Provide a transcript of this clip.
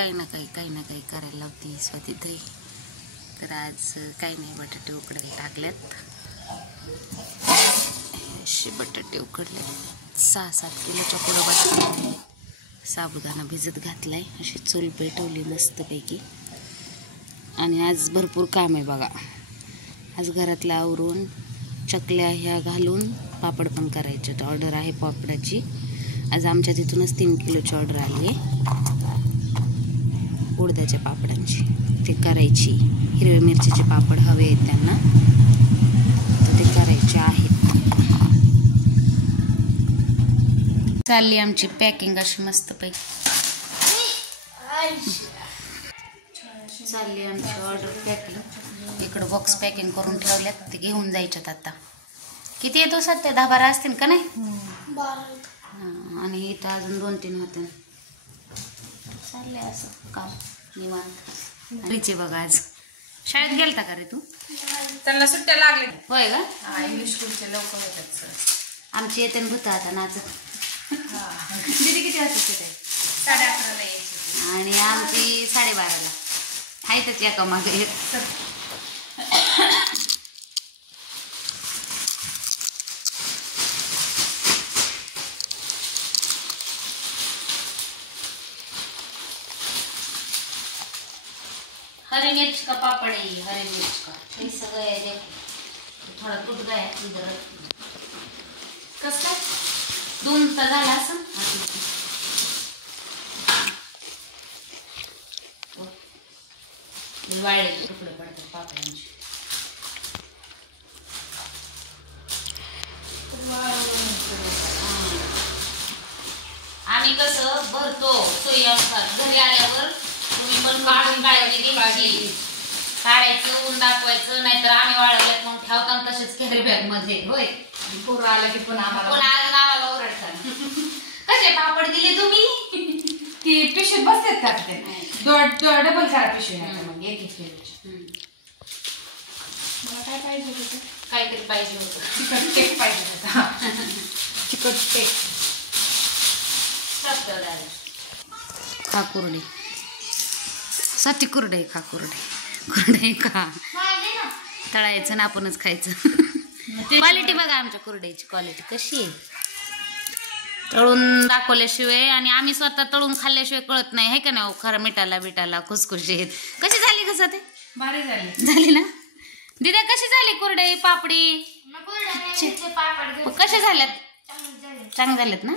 काही ना काही करायला लावती स्वाती ताई. तर आज काही नाही, बटाटे उकडायला टाकल्यात. असे बटाटे उकडले 6-7 किलोच्या पुढं बटाटे. साबुदाणा भिजत घातलाय, अशी चूल पेटवली मस्तपैकी. आणि आज भरपूर काम आहे बघा. आज घरातलं आवरून चकल्या ह्या घालून पापड पण करायचे. ऑर्डर आहे पापडाची. आज आमच्या तिथूनच 3 किलोची ऑर्डर आली आहे उडद्याच्या पापडांची. ते करायची. हिरव्या मिरचीचे पापड हवे आहेत त्यांना, तर ते करायचे आहेत. चालली आमची पॅकिंग अशी मस्तपैकी. चालली आमची ऑर्डर पॅकिंग. इकडं बॉक्स पॅकिंग करून ठेवल्यात, ते घेऊन जायच्यात आता. किती येतो सध्या? 10-12 असतील का नाही? आणि इथं अजून 2-3 होते. चाललंय असं काम निवांत. रिचे बघा आज शाळेत गेलता का रे तू? त्यांना सुट्ट्या लागल्या. होय का? इंग्लिश स्कूलचे लवकर होतात. आमची येते भूत आता नाचत. दीदी किती वाजता येते? 11:30ला यायची. आणि आमची 12:30ला. आहेतच एका मागे एक. हरी मिर्च का पापड़ है ये, हरी मिर्च का. हे सगळं आहे देखो. थोडा टूट गया इधर. कस काय 2 तर झाला असं. वाळे तुकडे पडतात पापडांचे. आम्ही कसं भरतो सोयी असतात. घरी आल्यावर तुम्ही पण काढून काळजी घ्यायची. काढायचं, ऊन दाखवायचं. नाहीतर आम्ही वाळवल्यात मग ठेवता तसेच कॅरी बॅग मध्ये. होय, पोरं आलं की पण आम्हाला आज गावाला ओरडतात. कसे पापड दिले तुम्ही? ती पिशवीत बसतात का ते? डबल करा पिशवी. मग एक किलोची. मला काय पाहिजे होतं? काहीतरी पाहिजे होतं. चिकट केक पाहिजे होता. चिकट केक. खा कुरडे. साठी कुरडे खा. कुरडे खा. तळायचं ना आपणच खायचं. क्वालिटी बघा आमच्या कुरड्याची क्वालिटी कशी आहे. तळून दाखवल्याशिवाय आणि आम्ही स्वतः तळून खाल्ल्याशिवाय कळत नाही, है का नाही? खरं मिठाला खुसखुशीत. कशी झाली? कसं ते भारी झाली ना दिदा? कशी झाली कुरडे पापडी? कशा झाल्यात? चांगले झालेत ना?